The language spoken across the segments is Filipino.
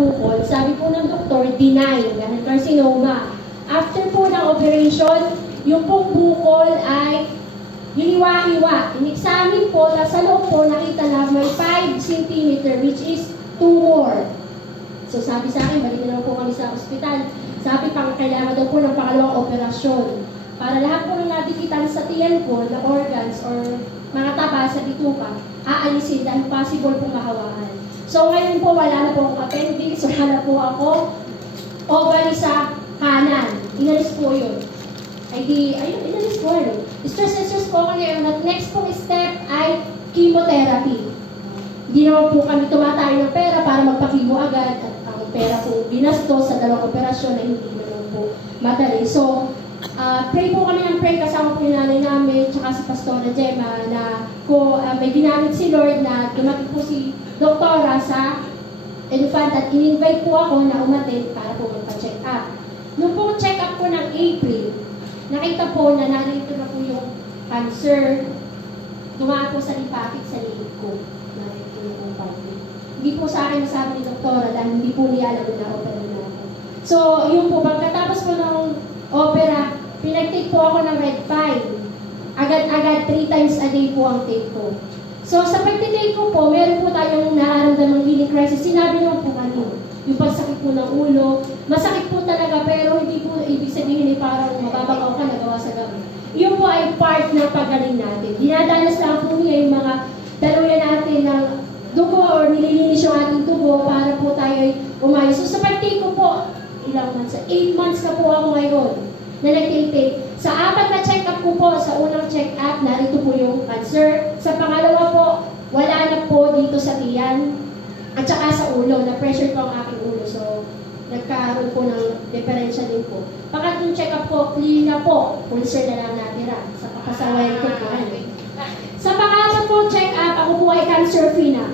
bukol, sabi po ng doktor, benign, dahil carcinoma. After po ng operation, yung pong bukol ay hiniwa-hiwa. In-examine po, sa loob po, nakita na may 5 cm, which is tumor. So sabi sa akin, balik na naman po kami sa ospital. Sabi pang kailangan daw po ng pangalawang operasyon. Para lahat po ng natikitan sa tiyan po, na organs or mga taba sa bituka, aalisin dahil possible pong mahawaan. So ngayon po, wala na po akong appendix, wala na po ako ovary sa kanan. Inalis po yun. Ay di, ayun, inalis po yun. Stress po ako ngayon at next pong step ay chemotherapy. Hindi naman po kami tumatayo ng pera para magpa-chemo agad at ang pera po binastos sa dalawang operasyon na hindi naman po madali. So, pray po kami ng pray kasama po yung nanay namin tsaka si Pastora Gemma na may ginamit si Lord na dumating po si doktora sa Infant at in-invite po ako na umattend para po magpa-check up. Noong po check up po ng April, nakita po na narito na po yung cancer. Dumaan po sa lymphatic sa liig ko. Narito po yung lymphatic. Hindi po sa akin sabi ni doktora dahil hindi po niya alam na opera na ako. So, yun po, pagkatapos po ng opera, pinag-take po ako ng red pine. Agad-agad, 3 times a day po ang take ko. So, sa pag-take ko po, meron po tayong nararamdamang healing crisis. Sinabi naman po kanino. Yung pagsakit po ng ulo, masakit po talaga, pero hindi po ibig sabihin parang mababagaw ka, nagawa sa gamit. Yun po ay part ng pagaling natin. Dinadanas lang po niya yung mga daluyan natin ng dugo or nililinis yung ating dugo para po tayo ay umayos. So, sa pag-take ko po, ilang months, 8 months na po ako ngayon na nag-take. Sa 4 na check-up ko po, sa unang check-up, narito po yung cancer. Sa pangalawa po, wala na po dito sa tiyan. At saka sa ulo, na-pressure po ang aking ulo. So, nagkaroon po ng diferensya din po. Pangatlong check-up po, clean na po. Ulcer na lang natira sa pakasawayan ko po. Sa pangatlong po check-up, ako po ay cancer-free na.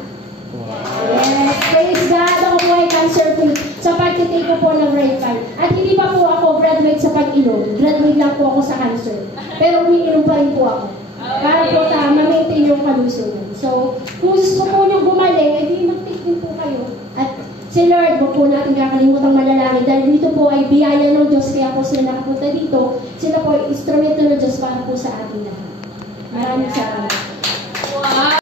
Yes, praise God, ako po ay cancer-free sa pag-take ko po ng red pine. At hindi pa po ako graduate sa pag-inom. Graduate lang po ako sa cancer. Pero umiinom pa rin po ako. Para po ma-maintain yung kalusugan. So, kung gusto po nyo gumaling, edi mag-take din po kayo. At si Lord, huwag po natin kakalimutan manalangin. Dahil dito po ay biyaya ng Diyos, kaya po sila nakapunta dito. Sila po ay instrumento ng Diyos para po sa atin lahat. Maraming salamat.